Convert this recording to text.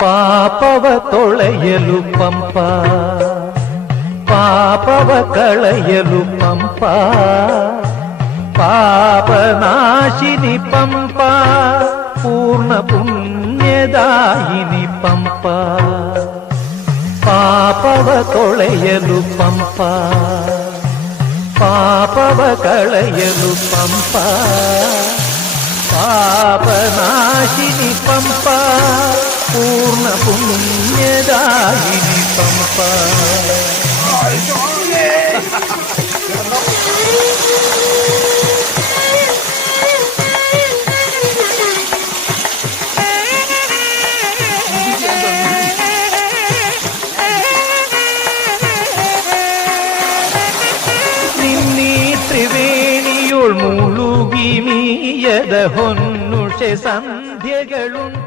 ಪಾಪವ ತೊಳೆಯಲು ಪಂಪ, ಪಾಪವ ಕಳೆಯಲು ಪಂಪ, ಪಾಪನಾಶಿನಿ ಪಂಪ, ಪೂರ್ಣ ಪುಣ್ಯದಾಯಿನಿ ಪಂಪ. ಪಾಪವ ತೊಳೆಯಲು ಪಂಪ, ಪಾಪವ ಕಳೆಯಲು ಪಂಪ, ಪಾಪನಾಶಿನಿ ಪಂಪ, ಪೂರ್ಣ ಪುಣ್ಯದಾಯಿನಿ ಪಂಪ. നിന്നീ ത്രിവേണിയോൾ മുഴുകി മീയത ഹൊന്നുഷെ സന്ധ്യകളുണ്ട്.